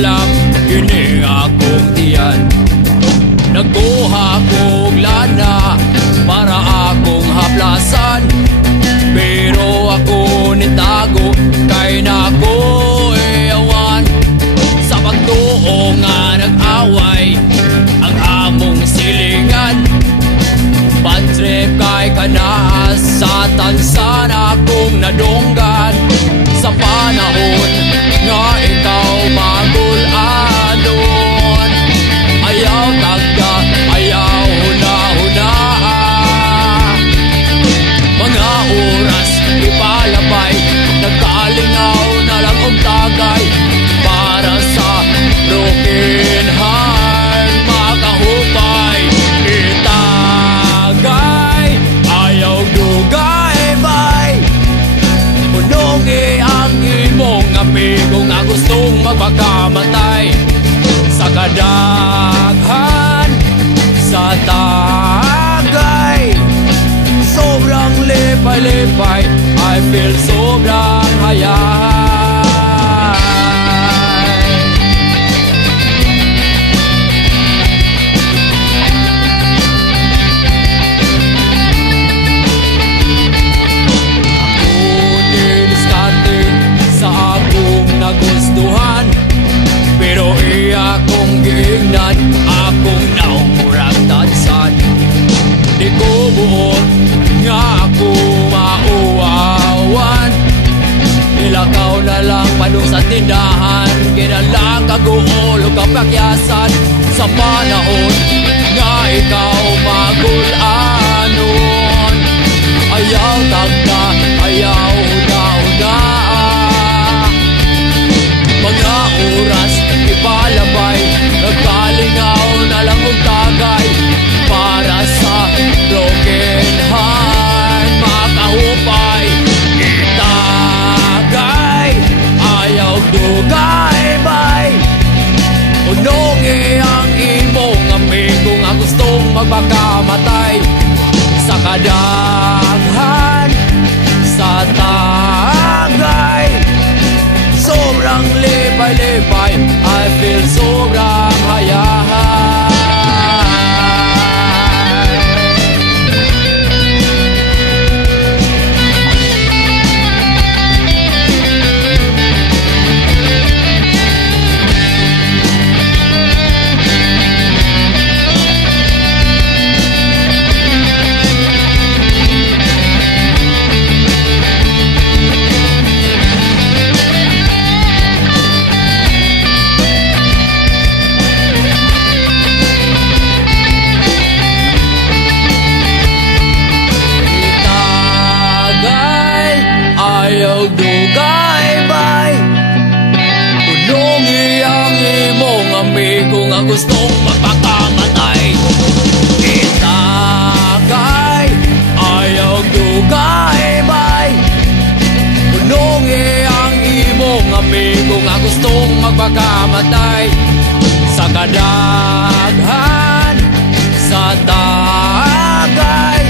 lang kini akong tiyan. Nagkuha kog lana para akong haplasan, pero ako nitago kay nako ewan. Sa pagtuo nga nag-away ang among silingan, bad trip kay kanaas sa tansan akong nadunggan. Sa panahon nga ikaw magul-anon, ayaw tagda, ayaw huna-huna. Mga oras ipalabay, nagkalingaw na lang og tagay para sa broken heart. Makahupay itagay, ayaw dugay bay. Punongi ang imong amigo nga gustong magpakamatay. Sa kadaghan sa tagay, sobrang lipay-lipay, I feel sobrang hayay. Ako diniskarte sa akong nagustuhan, pero iya kong giingnan, akong naumurag tansan. Di ko buot nga ako mauawan, nilakaw na lang padung sa tindahan, kinala kaguol o kapakyasan. Sa panahon nga ikaw magul-anon, ayaw tagda, ayaw huna-huna. Mga oras ipalabay, nagkalingaw na lang og tagay para sa broken heart. Makahupay itagay, ayaw dugay bay. Unongi ang imong amigo nga gustong magpakamatay. Sa kadaghan sa tagay, sobrang lipay-lipay, I feel sobrang hayay. Ayaw dugay bay, punongi ang imong amigo nga gustong magpakamatay. Itagay, ayaw dugay bay, punongi ang imong amigo nga gustong magpakamatay. Sa kadaghan sa tagay,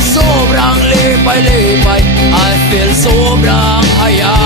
sobrang lipay-lipay, I feel sobrang hayay.